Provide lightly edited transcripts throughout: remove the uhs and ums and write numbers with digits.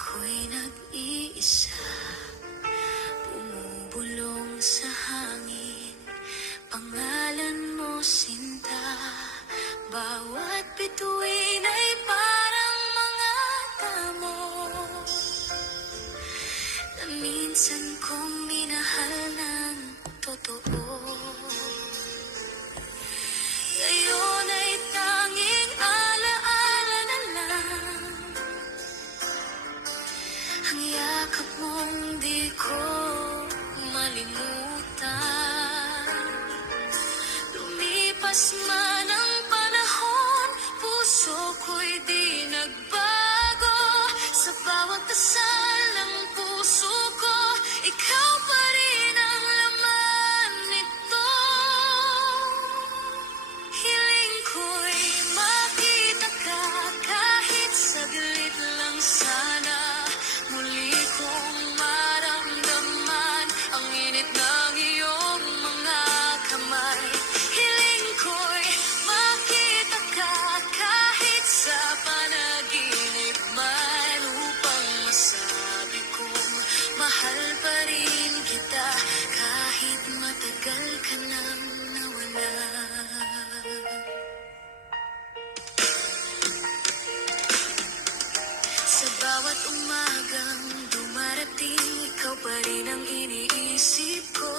Ako'y nag-iisa, bumubulong sa hangin. Pangalan mo sinta, bawat bituin ay parang mga damo na minsan kong minahal ng totoo. Ngayon ay tanging alaala na lang ang yakap mong di ko malimutan. Lumipas man ang panahon, puso ko'y di nagbago. Sa bawat dasal ng puso ko, ikaw pa rin ang laman nito. Hiling ko'y makita ka kahit saglit lang sana. Muli kong maramdaman ang init ng iyong mga kamay. Hiling ko'y makita ka kahit sa panaginip man, upang masabi kong mahal pa rin kita kahit matagal ka nang nawala. Sa bawat umagang dumarating, ikaw pa rin ang iniisip ko.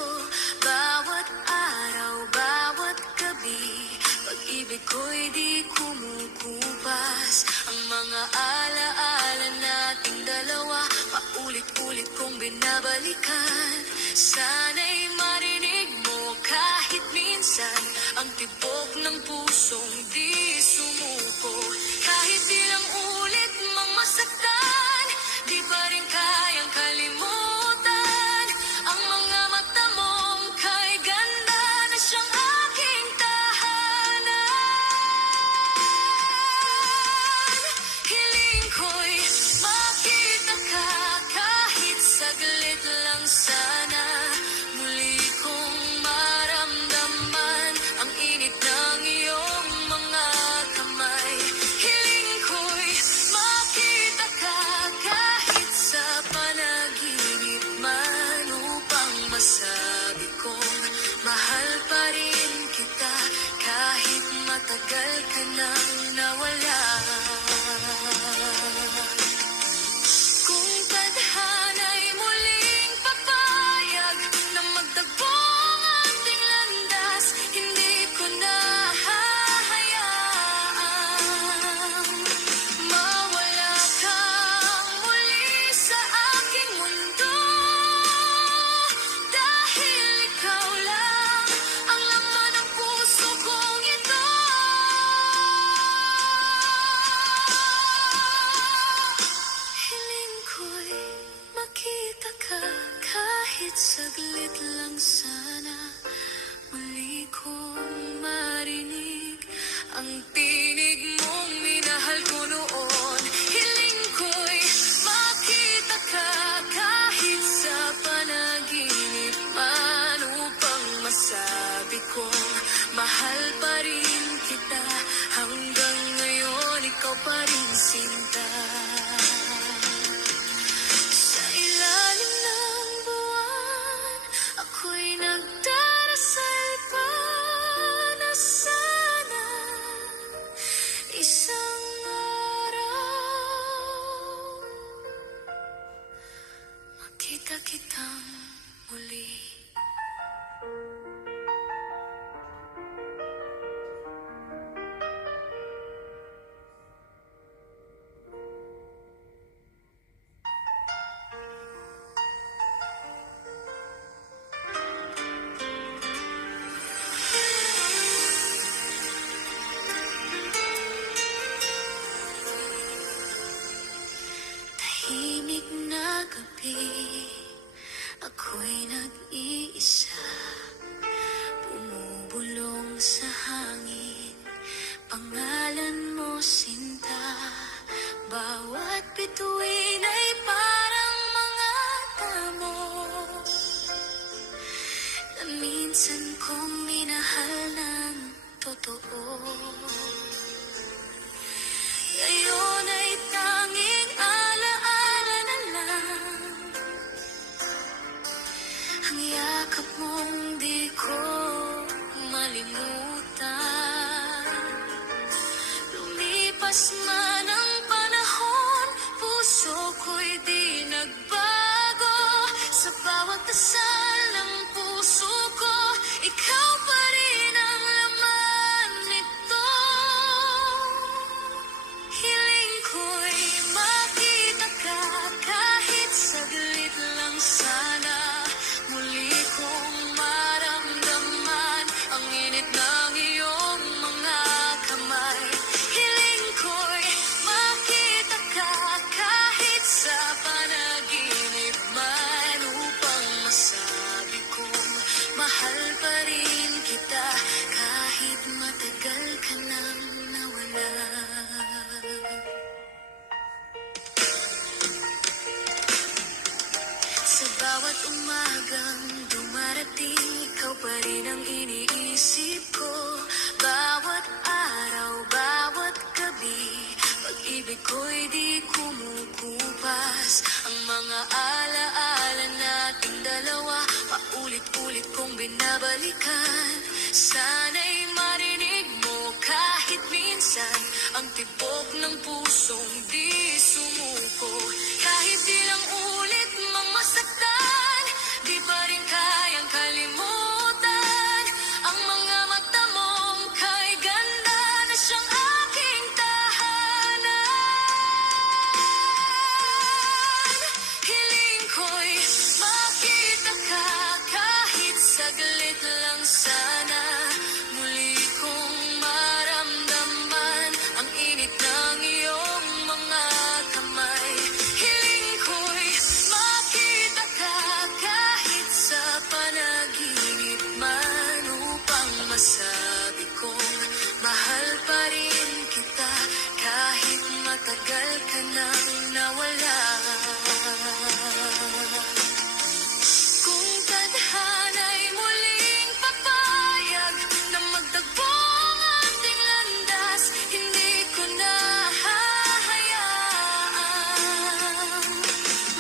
Bawat araw, bawat gabi, pag-ibig ko'y di kumukupas. Ang mga alaala nating dalawa, paulit-ulit kong binabalikan. Sana'y marinig mo kahit minsan ang tibok ng pusong di sumuko. Kahit ilang ulit mang masaktan, di pa rin kayang kalimutan ang mga mata mong kay ganda na siyang aking tahanan. Hiling ko'y makita ka kahit saglit lang sana. Muli kong maramdaman ang init ng iyong mga kamay. Hiling ko'y makita ka kahit sa panaginip man, upang masabi kong mahal pa rin kita kahit matagal ka nang nawala. Kung tadhana'y muling papayag na magtagpo ang ating landas, hindi ko na hahayaang mawala kang muli sa aking mundo. Dahil ikaw lang ang laman ng puso kong ito. Hiling ko'y makita ka kahit saglit lang sana. Muli kong marinig ang tinig mong minahal ko noon. Hiling ko'y makita ka kahit sa panaginip man, upang masabi kong mahal pa rin kita. Hanggang ngayon ikaw pa rin sinta. Sa ilalim ng buwan, ako'y nagdarasal pa na sana isang araw makita kitang muli. Tahimik na gabi, ako'y nag-iisa, bumubulong sa hangin. Pangalan mo sinta, bawat bituin ay parang mga damo na minsan kong minahal ng totoo. Ngayon ay tanging alaala bawat umagang dumarating, ikaw pa rin ang iniisip ko. Bawat araw, bawat gabi, pag-ibig ko'y di kumukupas. Ang mga alaala nating dalawa, paulit-ulit kong binabalikan. Sana'y marinig mo kahit minsan ang tibok ng pusong di sumuko. Kahit di lang ulit mang masaktan, di pa rin kayang kalimutan ang mga mata mong kay ganda na siyang aking tahanan. Hiling ko'y makita ka kahit saglit lang sana. Muli kong maramdaman ang init ng iyong mga kamay. Hiling ko'y makita ka kahit sa panaginip man, upang masabi kong mahal pa rin kita kahit matagal ka nang nawala. Kung tadhana'y muling papayag na magtagpo ang ating landas, hindi ko na hahayaan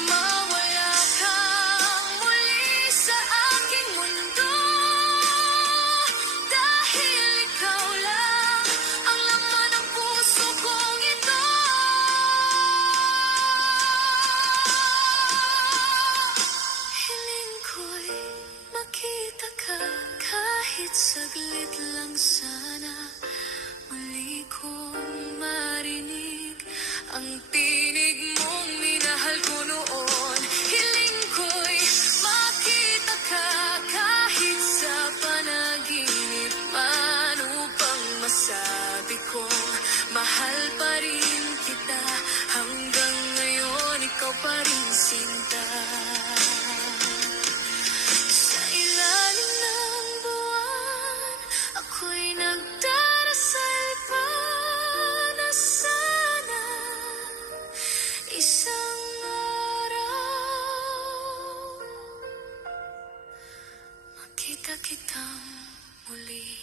mawala kang muli sa aking mundo. Dahil ikaw lang ang laman ng puso kong ito. Hiling ko'y makita ka kahit saglit lang sana. Muli kong marinig ang tinig mong minahal ko noon. Hiling ko'y makita ka kahit sa panaginip man, upang masabi kong mahal pa rin kita. Hanggang ngayon ikaw pa rin sinta. Sa ilalim ng buwan, ako'y nagdarasal pa na sana isang araw makita kitang muli.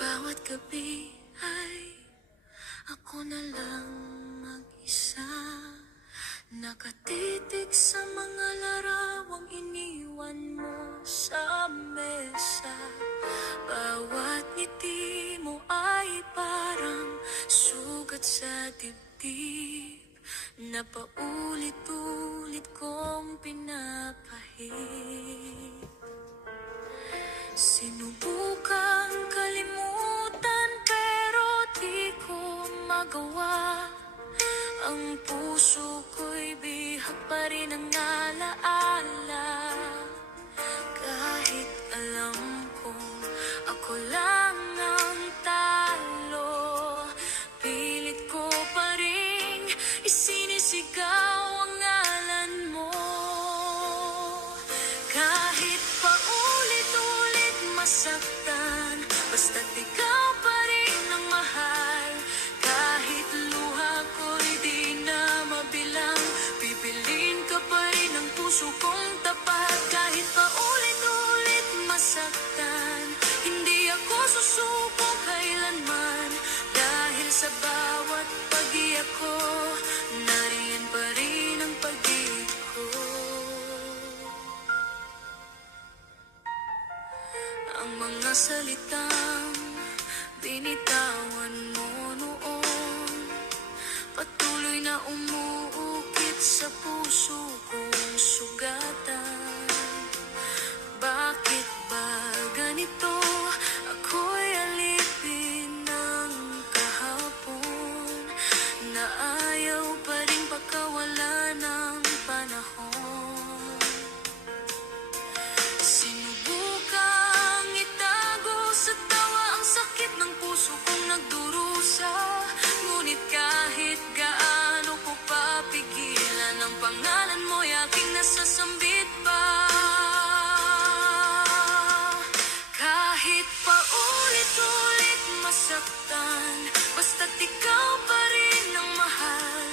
Bawat gabi ay ako na lang mag-isa, nakatitig sa mga larawang iniwan mo sa mesa. Bawat ngiti mo ay parang sugat sa dibdib na paulit-ulit kong pinapahid. Sinubukang kalimutan pero di ko magawa. Ang puso ko'y bihag pa rin ang alaala. Kahit alam kong ako lang ang talo, pilit ko pa rin isinisigaw ang ngalan mo. Kahit paulit-ulit masaktan, basta't ikaw pa rin ang mahal. Kahit luha ko'y di na mabilang, pipiliin ka pa rin ang puso kong tapat. Kahit paulit-ulit masaktan, hindi ako susuko kailanman. Dahil sa bawat pag-iyak ko, nariyan pa rin ang pag-ibig ko. Ang mga salitang binitawan mo noon, patuloy na umuukit sa puso kong sugatan. Bakit ba ganito? Ako'y alipin ng kahapon, na ayaw pa rin pagkawala ng panahon. Sinubukang ita ay aking nasasambit pa. Kahit paulit-ulit masaktan, basta't ikaw pa rin ang mahal.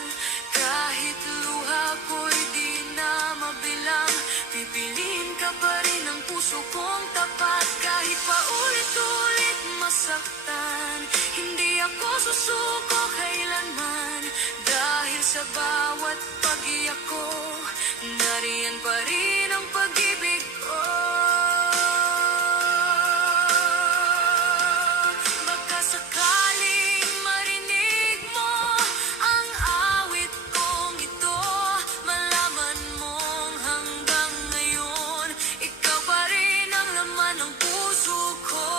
Kahit luha ko'y di na mabilang, pipiliin ka pa rin ang puso kong tapat. Kahit paulit-ulit masaktan, hindi ako susuko kailanman. Dahil sa bawat pag-iyak ko, nariyan pa rin ang pag-ibig ko. Baka sakaling marinig mo ang awit kong ito, malaman mong hanggang ngayon ikaw pa rin ang laman ng puso ko.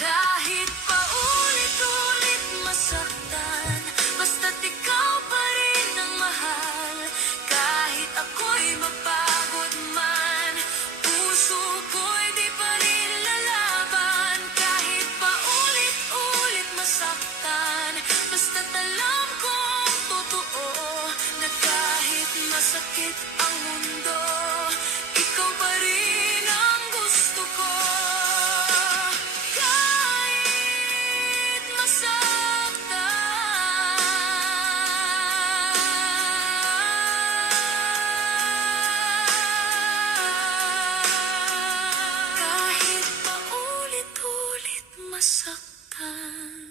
Kahit paulit-ulit masaktan, basta't ikaw pa rin ang mahal. Kahit ako'y mapagod man, puso ko'y di pa rin lalaban. Kahit paulit-ulit masaktan, basta't alam kong totoo na kahit masakit ang mundo, ikaw pa rin ang gusto ko. Kahit masaktan, kahit paulit-ulit masaktan.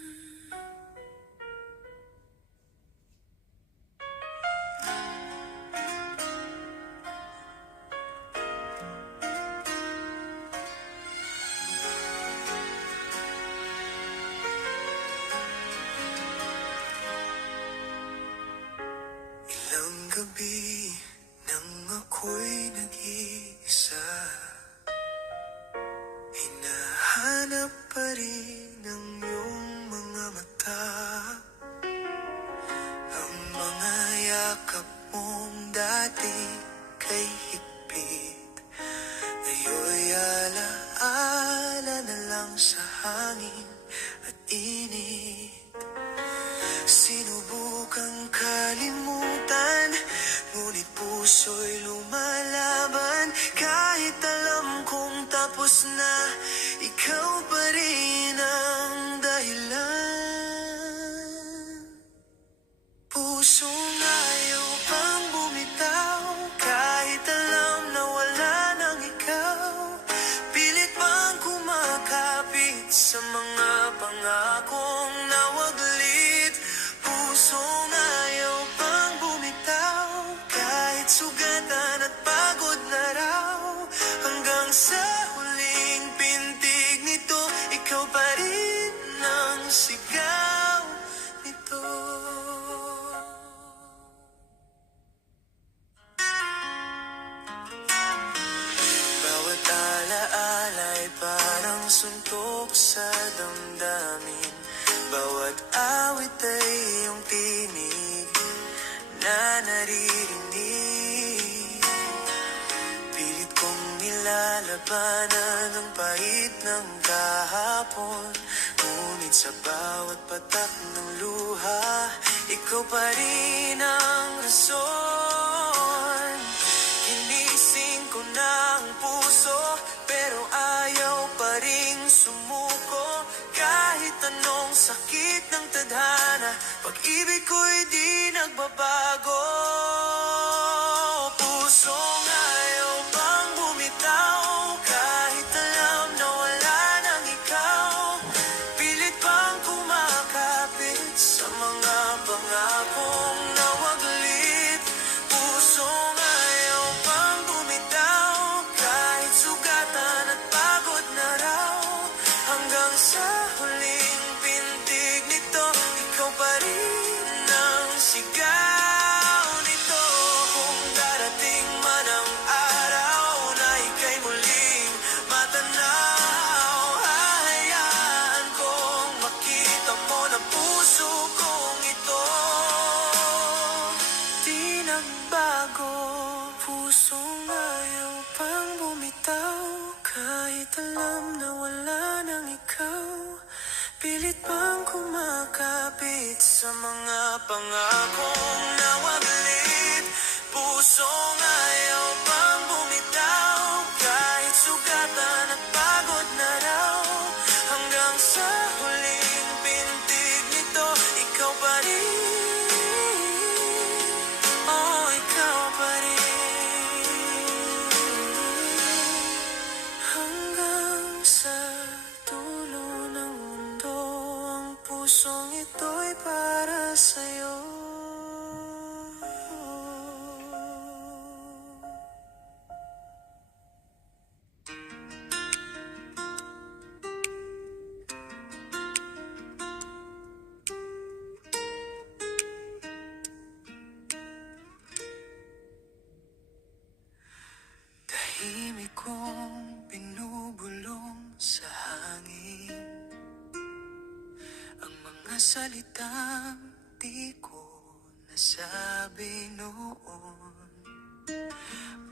Ilang gabi nang ako'y nag-iisa, hinahanap pa rin ang iyong mga mata. Ang mga yakap mong dati kay higpit, ngayon'y alaala na lang sa hangin at init. Sinubukang kalimutan, ngunit puso'y lumalaban. Kahit alam kong tapos na, ikaw pa rin ang dahilan. Pusong ayaw pang bumitaw, kahit alam na wala nang ikaw. Pilit pang kumakapit sa mga pangakong nawaglit. Pusong ayaw pang bumitaw, kahit sugatan at pagod na raw. Hanggang sa huling pintig nito, ikaw pa rin ang sigaw nito. Bawat alaala ay parang suntok sa damdamin. Bawat awit ay iyong tinig na naririnig. Pilit kong nilalabanan ang pait ng kahapon, ngunit sa bawat patak ng luha, ikaw pa rin ang rason. Ginising ko na ang puso, pero ayaw pa ring sumuko. Kahit anong sakit ng tadhana, pag-ibig ko'y di nagbabago. Pusong ayaw pang bumitaw, kahit alam na wala nang ikaw. Pilit pang kumakapit sa mga pangakong nawaglit. Pusong ayaw pang bumitaw, kahit sugatan at pagod na raw. Hanggang sa huling pintig nito, ikaw pa rin ang sigaw nito. Kung darating man ang araw na ika'y muling matanaw, hahayaan kong makita mo na puso kong ito di nagbago. Pusong ayaw pang bumitaw, kahit alam na wala nang ikaw. Pilit pang kumakapit sa mga pangakong salitang di ko nasabi noon.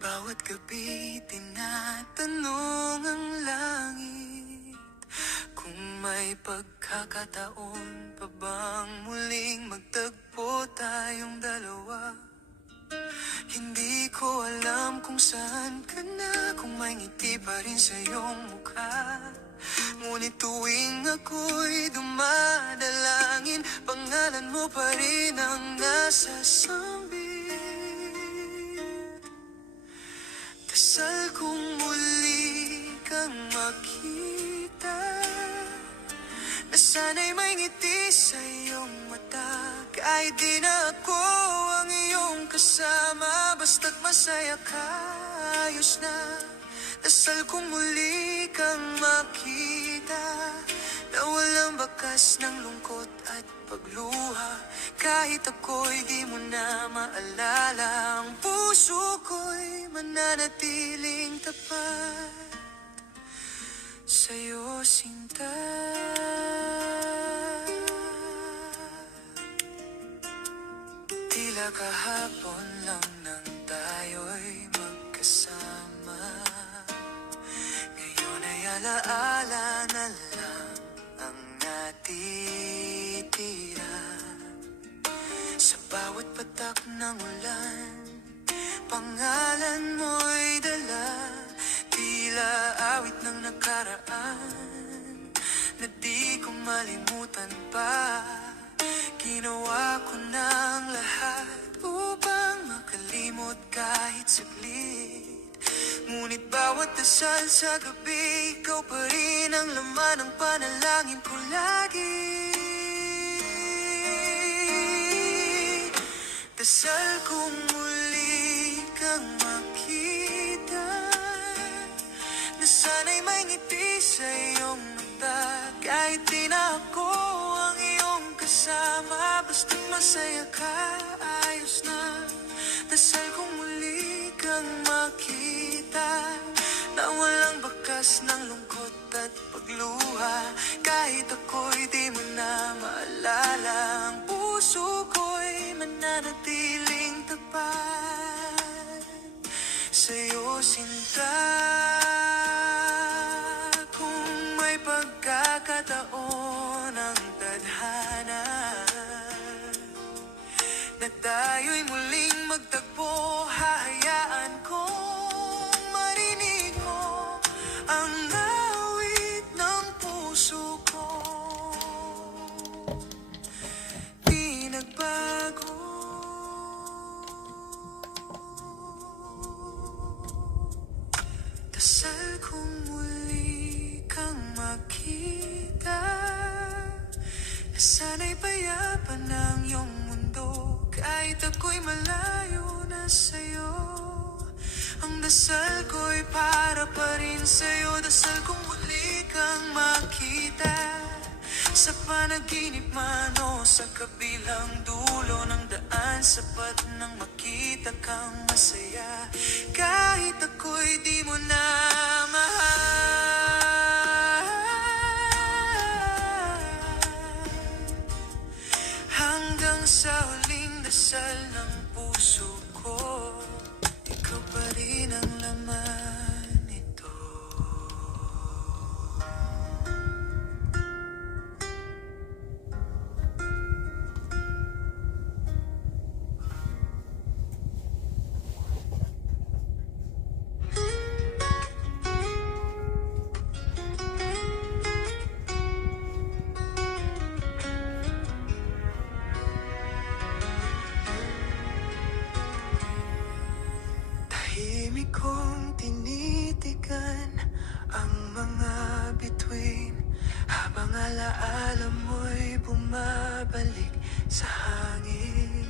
Bawat gabi tinatanong ang langit kung may pagkakataon pa bang muling magtagpo tayong dalawa. Hindi ko alam kung saan ka na, kung may ngiti pa rin sa iyong mukha. Ngunit tuwing ako'y dumadalangin, pangalan mo pa rin ang nasa sambit. Dasal kong muli kang makita, na sana'y may ngiti sa iyong mata. Kahit di na ako ang iyong kasama, basta't masaya ka, ayos na. Dasal kong muli kang makita, na walang bakas ng lungkot at pagluha. Kahit ako'y di mo na maalala, ang puso ko'y mananatiling tapat sa'yo, sinta. Tila kahapon lang nang tayo'y magkasama, ngayon ay alaala na lang ang natitira. Sa bawat patak ng ulan, pangalan mo'y dala. Tila awit ng nakaraan na di ko malimutan pa. Ginawa ko ng lahat upang makalimot kahit saglit. Ngunit bawat dasal sa gabi, ikaw pa rin ang laman ng panalangin ko lagi. Dasal kong muli kang makita, na sana'y may ngiti sa iyong mata. Kahit di na ako ang iyong kasama, basta't masaya ka, ayos na. Dasal kong muli kang makita, na walang bakas ng lungkot at pagluha. Kahit ako'y di mo na maalala, ang puso ko'y mananatiling tapat sa'yo, sinta. Kung may pagkakataon ang tadhana na tayo'y muling magtagpo, hahayaan kong marinig mo ang awit ng puso ko. Di nagbago, dasal kong muli kang makita, na sana'y payapan ng iyong mundo. Kahit ako'y malayo na sa'yo, ang dasal ko'y para pa rin sa'yo. Dasal kong muli kang makita, sa panaginip man o sa kabilang dulo ng daan. Sapat nang makita kang masaya, kahit ako'y di mo na mahal. Hanggang sa huling dasal ng puso ko, ikaw pa rin ang laman nito. Tahimik kong tinitigan ang mga bituin, habang alaala mo'y bumabalik sa hangin.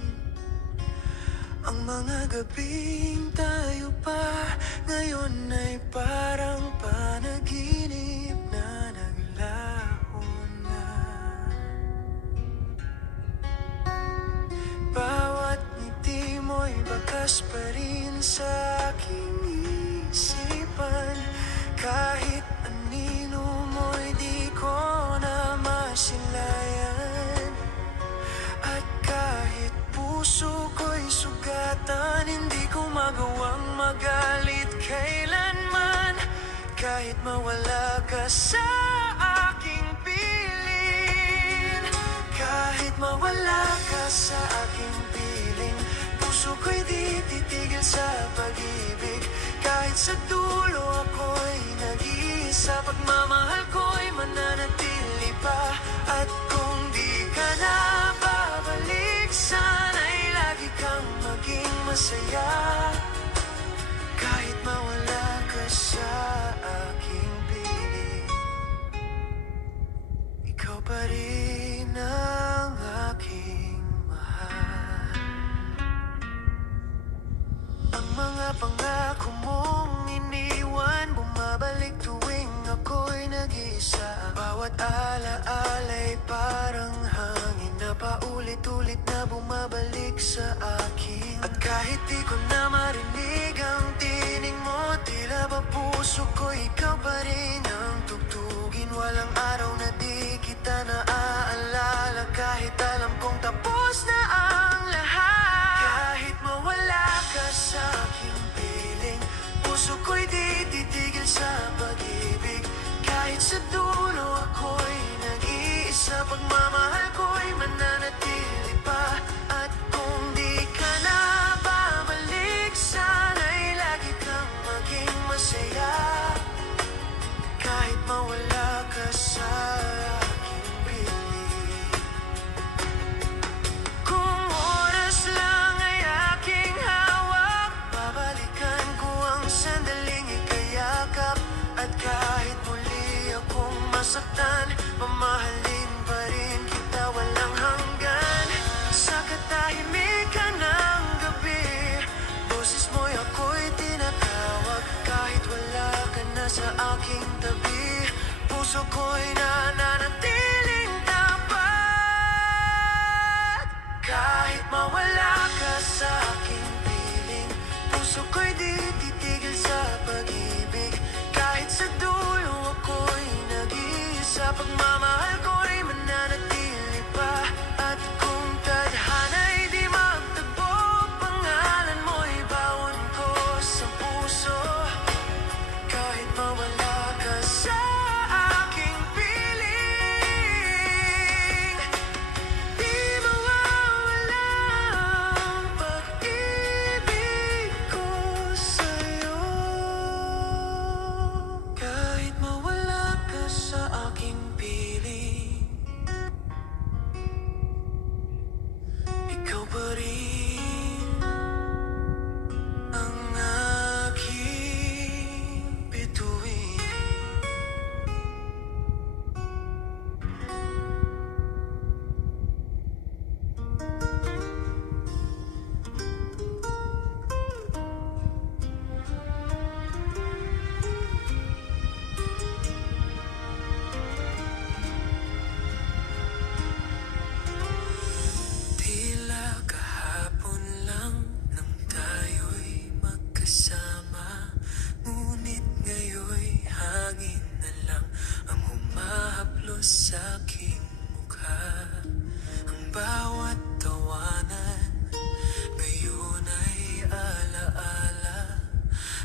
Ang mga gabing tayo pa ngayon ay parang panaginip na naglaho na. Bawat ngiti mo'y bakas pa rin sa aking isipan. Kahit anino mo'y di ko na masilayan. nasasaktan, hindi ko magawang magalit kailanman. Kahit mawala ka sa aking piling, kahit mawala ka sa aking piling, puso ko'y di titigil sa pag-ibig. Kahit sa dulo ako'y nag-iisa, pagmamahal ko'y mananatili pa. At kung di ka na babalik, sana'y lagi kang maging masaya. Kahit mawala ka sa aking piling, ikaw pa rin ang aking mahal. Ang mga pangako mong iniwan, bumabalik tuwing ako'y nag-iisa. Bawat alaala'y parang hangin na paulit-ulit na bumabalik sa akin. At kahit di ko na marinig ang tinig mo, tila ba puso ko ikaw pa rin ang tugtugin. Walang araw na di kita naaalala, kahit alam kong tapos na ang lahat. Kahit mawala ka sa aking piling, puso ko'y di titigil sa pag-ibig. Kahit sa dulo ako'y nag-iisa, pagmamahal ko'y mananatili pa. At kung di ka na babalik, sana'y lagi kang maging masaya. Kahit mawala ka sa aking piling, kung oras lang ay aking hawak, babalikan ko ang sandaling ikayakap. At kahit muli akong masaktan, mamahalin pa rin kita walang hanggan. Sa katahimikan ng gabi, boses mo'y ako'y tinatawag. Kahit wala ka na sa aking tabi, puso ko'y nananatiling tapat. Kahit mawala ka sa aking piling, puso ko'y di titigil sa pag-ibig. Kahit sa dulo ako'y nag-iisa, pagmamahal ko'y mananatili pa. At kung tadhana'y di magtagpo, pangalan mo'y bawon ko sa puso. Kahit mawala ka sa aking piling, di mawawala ang pag-ibig ko sa'yo. Kahit mawala ka sa aking piling, ikaw pa rin ang aking bituin. Tila kahapon lang nang tayo'y magkasama, ngunit ngayon'y hangin na lang ang humahaplos sa aking mukha. Ang bawat tawanan ngayon ay alaala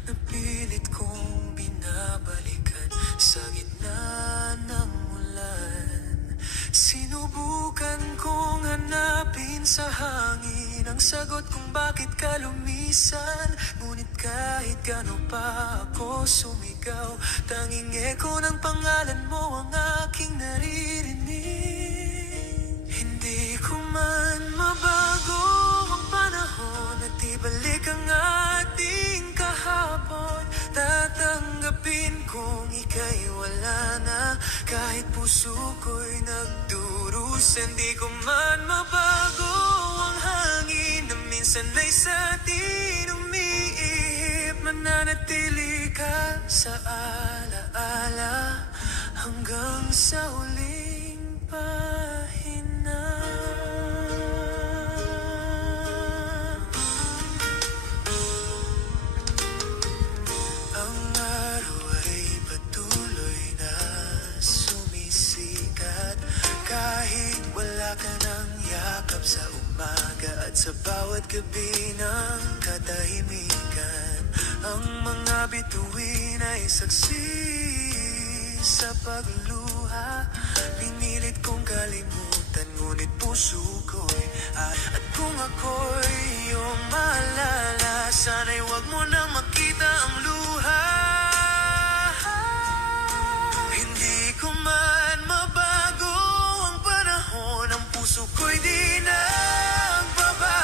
na pilit kong binabalikan sa gitna ng ulan. Sinubukan kong hanapin sa hangin ang sagot kung bakit ka lumisan. Ngunit kahit gano pa ako sumigaw, tanging eko ng pangalan mo ang aking naririnig. Hindi ko man mabago ang panahon at ibalik ang ating kahapon. Tatanggapin kong ika'y wala na, kahit puso ko'y nagdurusa. Hindi ko man mabago ang hangin na minsan ay sa atin umiihip. Mananatili ka sa alaala hanggang sa huling pahina. Ang araw ay patuloy na sumisikat, kahit wala ka ng yakap sa umaga at Sa bawat gabi ng katahimikan, ang mga bituin ay saksi sa pagluha. Pinilit kong kalimutan, ngunit puso ko'y at kung ako'y iyong maalala, sana'y wag mo nang makita ang luha. Hindi ko man mabago ang panahon, ang puso ko'y di nagbabago.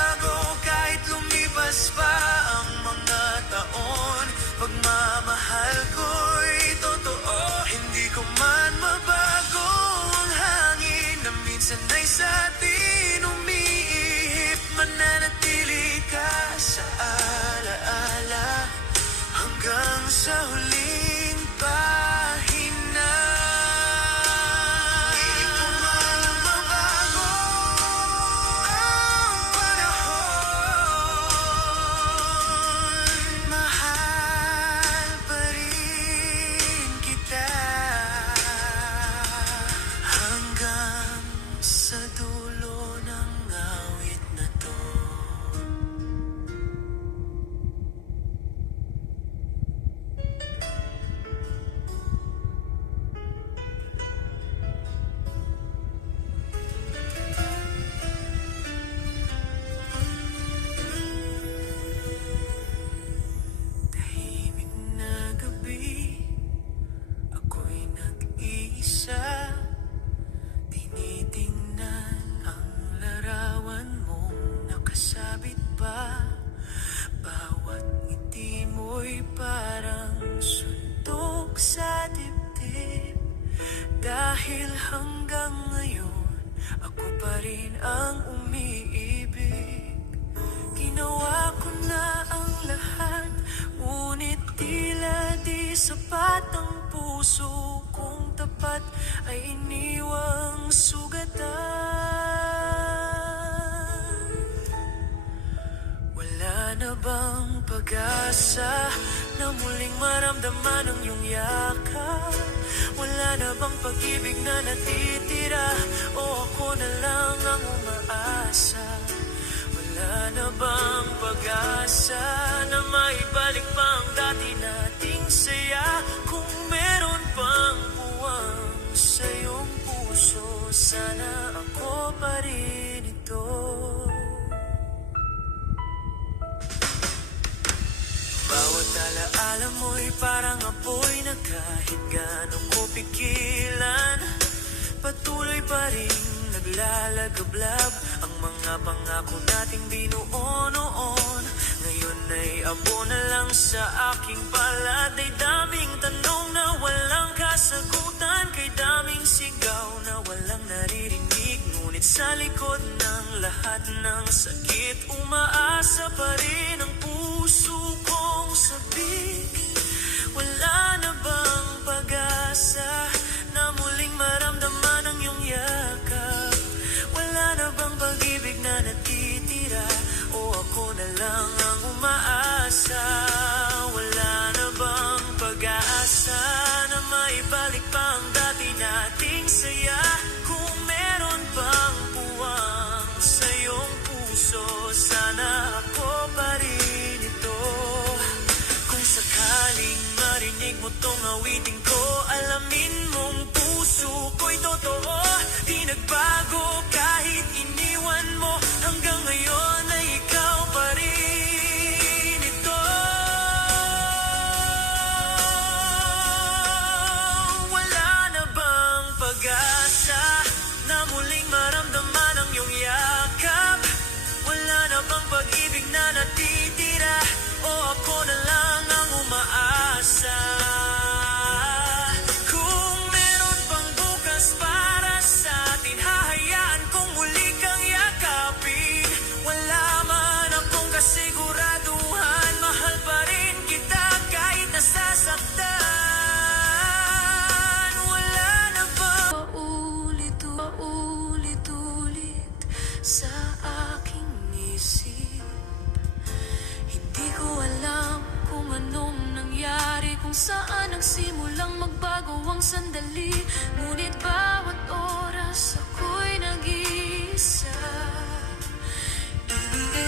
Kahit lumipas pa ang mga taon, pagmamahal ko'y totoo. Hindi ko man mabago ang hangin na minsan ay sa atin umiihip. Mananatili ka sa alaala hanggang sa huling pahina. Hindi ko man mabago ang panahon, mahal pa rin kita hanggang sa dulo ng awit na to. Tahimik na gabi, ako'y nag-iisa. Tinitingnan ang larawan mong nakasabit pa. Bawat ngiti mo'y parang suntok sa dibdib. Dahil hanggang ngayon, ako pa rin ang umiibig. Ginawa ko na ang lahat, ngunit tila di sapat. Ang puso kong tapat ay iniwang sugatan. Wala na bang pag-asa na muling maramdaman ang iyong yakap? Wala na bang pag-ibig na natitira, o ako na lang ang umaasa? Wala na bang pag-asa na maibalik pa ang dati nating saya? Kung meron pang puwang sa iyong puso, sana ako pa rin ito. Bawat alaala mo'y parang apoy na kahit gaano ko pigilan, patuloy pa rin naglalagablab. Ang mga pangako nating binuo noon, ngayon ay abo na lang sa aking palad. Ay daming tanong na walang kasagutan, kay daming sigaw na walang naririnig. Ngunit sa likod ng lahat ng sakit, umaasa pa rin ang puso kong sabik. Wala na bang pag-asa na muling maramdaman ang iyong yakap? Wala na bang pag-ibig na natitira, o ako na lang ang umaasa? Wala na bang pag-asa na maibalik pa ang dati nating saya? Kung meron pang puwang sa iyong puso, sana ako pa rin ito. Kung sakaling marinig mo tong awitin ko, alamin mong puso ko'y totoo. Di nagbago kahit iniwan mo, hanggang ngayon ay ikaw pa rin ito. Wala na bang pag-asa na muling maramdaman ang iyong yakap? Wala na bang pag-ibig na natitira, o ako na lang ang umaasa? Kung meron pang bukas para sa atin, hahayaan kong muli kang yakapin. Wala man akong kasiguraduhan, mahal pa rin kita kahit nasasaktan. Wala na ba paulit-ulit sa aking isip? Hindi ko alam kung anong nangyari, kung saan nagsimulang magbago ang sandali. Ngunit bawat oras ako'y nag-iisa. Ibig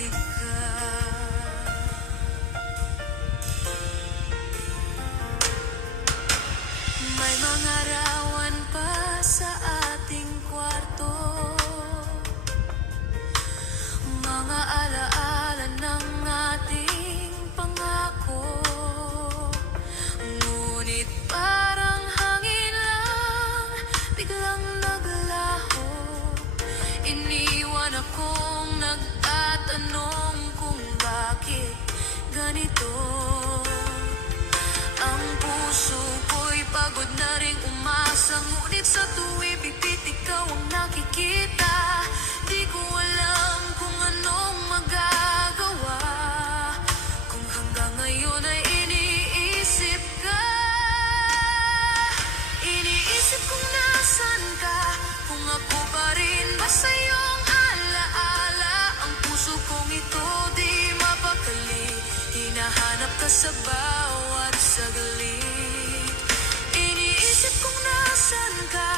babalik ka. May mga rawan pa sa ating kwarto, mga alaala ng ating pangako. Ngunit parang hangin lang, biglang naglaho. Iniwan akong nagtatanong kung bakit ganito. Ang puso ko'y pagod na ring umasa, ngunit sa tuwi pipit ikaw ang nakikita. Di ko alam kung anong magagawa, kung hanggang ngayon ay iniisip ka. Iniisip kung nasan ka, kung ako pa rin ba sa iyong alaala. Ang puso kong ito di mapakali, hinahanap ka sa bawat saglit. Iniisip kung nasan ka,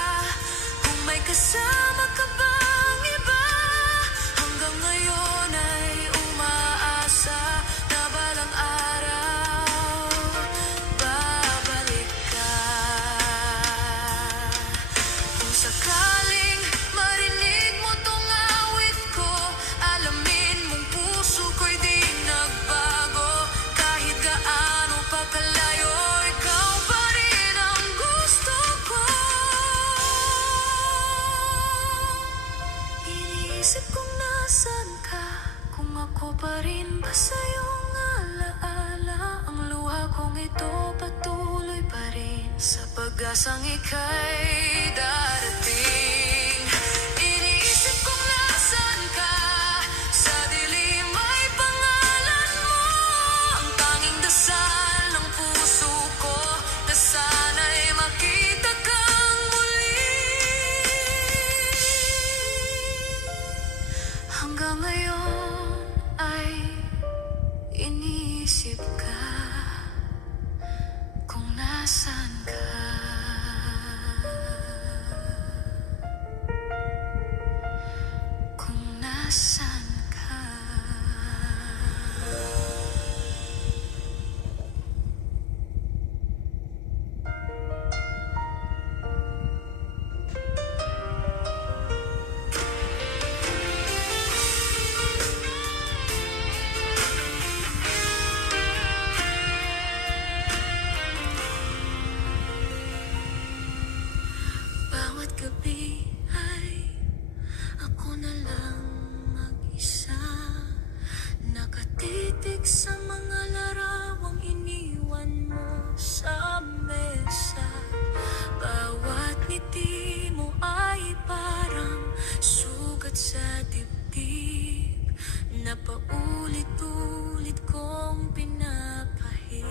kung may kasama ka bang iba. Hanggang ngayon ay umaasa na balang araw babalik ka. Kung sakaling marinig mo tong awit ko, alamin mong puso ko'y di nagbago. Kahit gaano pa kalayo, ikaw pa rin ang gusto ko. Iniisip kung nasan ka, kung ako pa rin ba sa iyong alaala. Ang luha kong ito patuloy pa rin, sa pag-asang ika'y darating. Iniisip kung nasan ka, sa dilim ay pangalan mo. Ang tanging dasal ng puso ko, na sana'y makita kang muli. Hanggang ngayon ay iniisip ka, kung nasan ka. Kung nasan ka. Bawat gabi ay ako na lang mag-isa, nakatitig sa mga larawang iniwan mo sa mesa. Bawat ngiti mo ay parang sugat sa dibdib, na paulit-ulit kong pinapahid.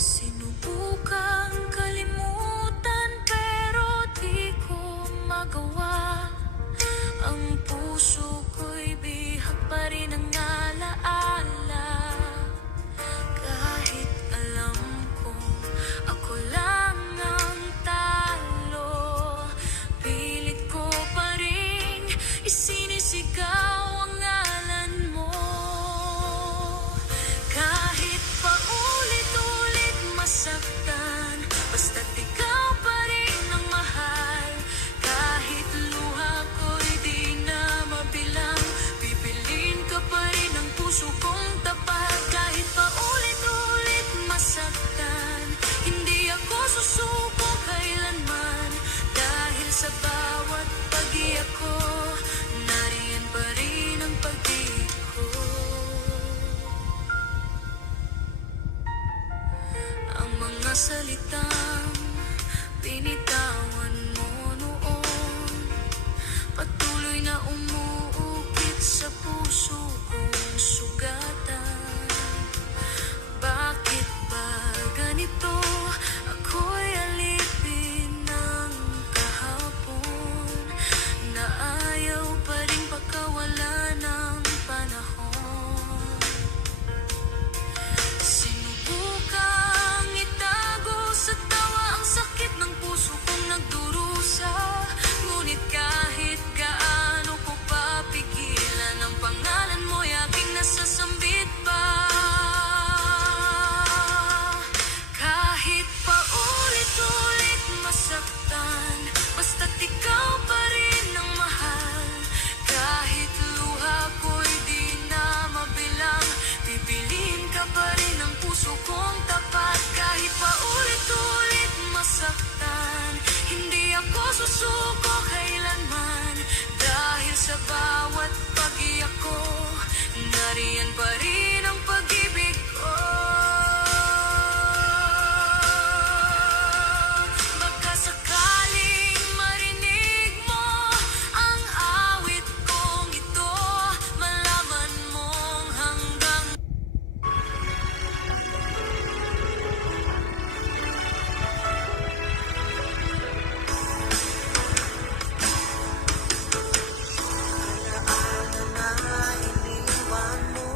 Sinubukang kalimutan pero di ko magawa. Ang puso ko'y bihag pa rin ang alaala. Kahit alam kong ako lang ang talo, pilit ko pa rin isinisigaw ang ngalan mo. Kahit paulit-ulit masaktan, basta't ikaw pa rin ang mahal. Kahit luha ko'y di na mabilang, pipiliin ka pa rin ang puso kong tapat. Kahit paulit-ulit masaktan, hindi ako susuko kailanman. Dahil sa bawat pag-iyak ko, nariyan pa rin ang pag-ibig ko. Ang mga salitang binitawan mo noon, patuloy na umuukit sa puso kong sugatan. Bakit ba ganito? Ako'y alipin ng kahapon, na ayaw pa rin pagkawala ng panahon. Sinubukang itago sa tawa ang sakit ng puso kong nagdurusa. Ngunit kahit gaano ko pa pa rin ang pag-ibig ko. Baka sakaling marinig mo ang awit kong ito, malaman mong hanggang alaala na iniwan mo.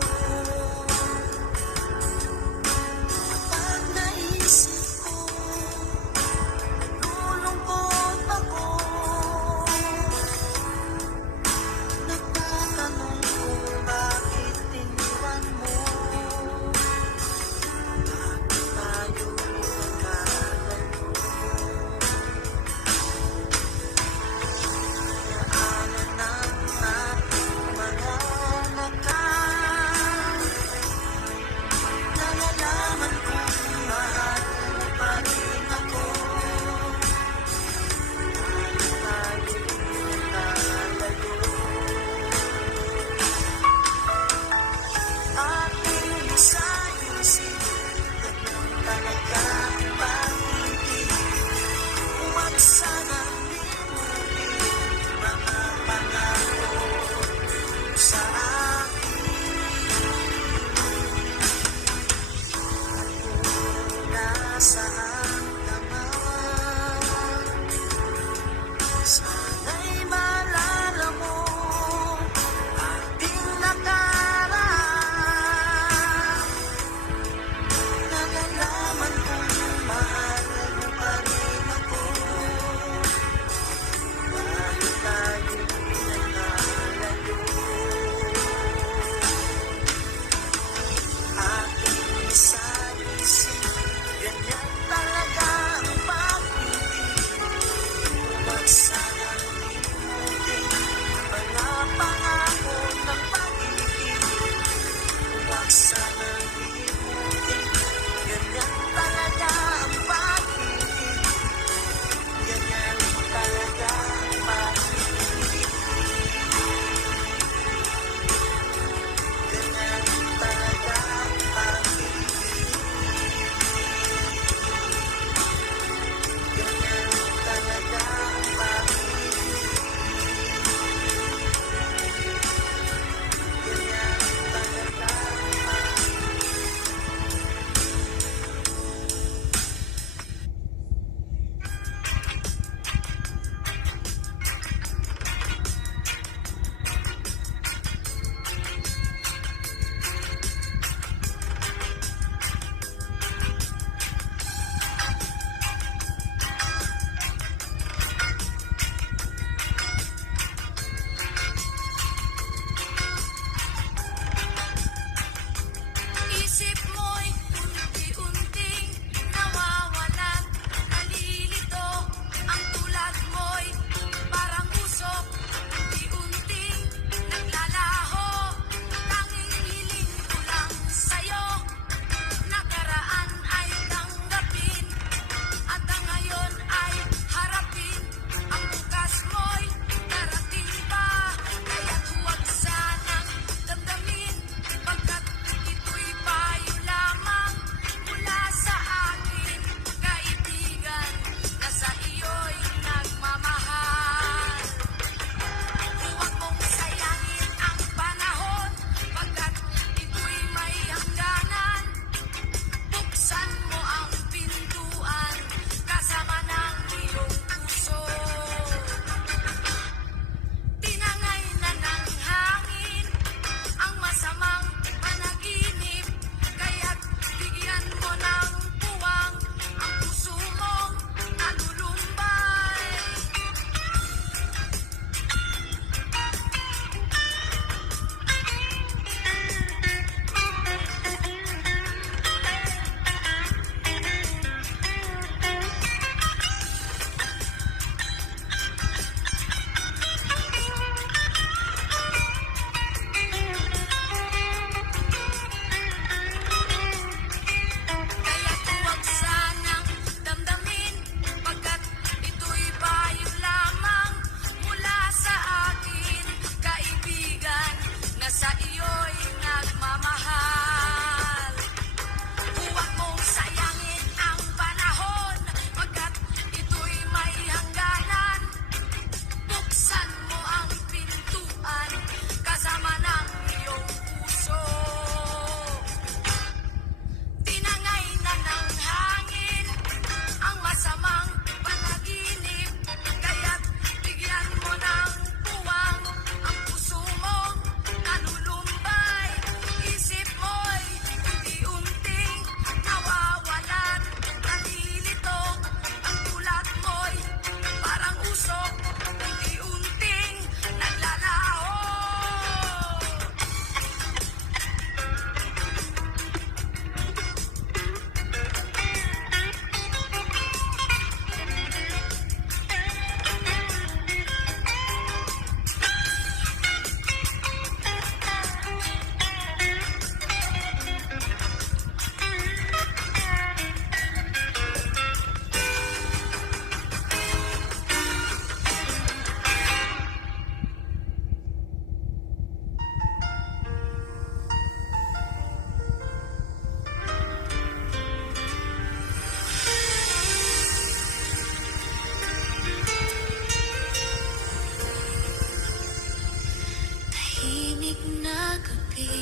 tahimik na gabi,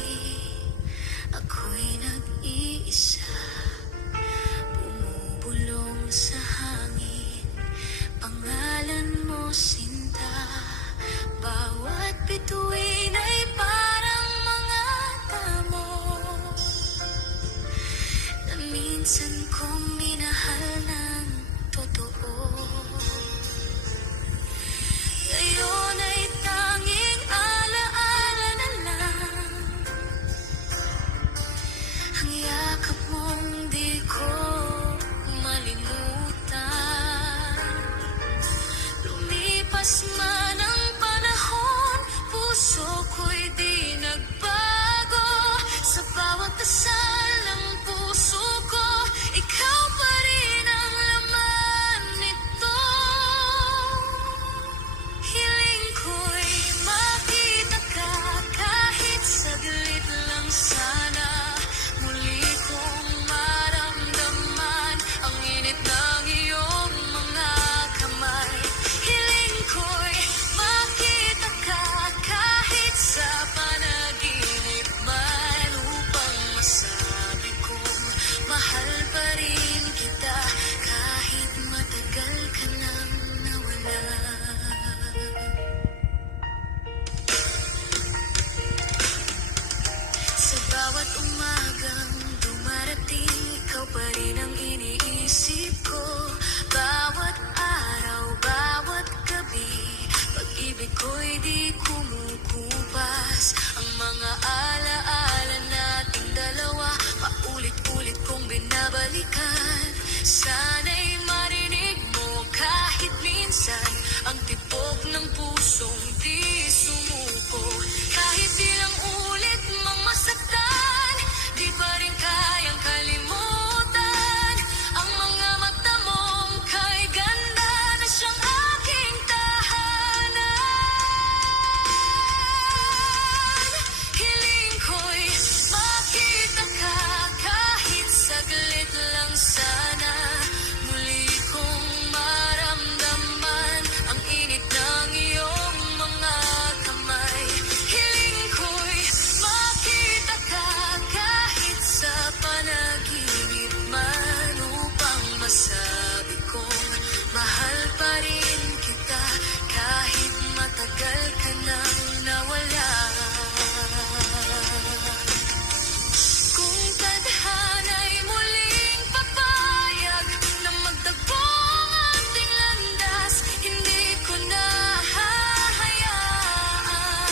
ako'y nag-iisa. Bumubulong sa hangin, pangalan mo sinta. Bawat bituin ay parang mga damo na minsan kong minahal ng totoo. Ngayon ay tanging alaala na lang ang yakap mong di ko malimutan. Lumipas man ang panahon, puso ko'y di nagbago. Sa bawat dasal ng puso ko, ikaw pa rin ang laman nito. Hiling ko'y makita ka kahit saglit lang sana. Muli kong maramdaman ang init ng iyong mga kamay. Hiling ko'y makita ka kahit sa panaginip man, upang masabi kong mahal pa rin kita kahit matagal ka nang nawala. Sa bawat umagang dumarating, ikaw pa rin ang iniisip ko.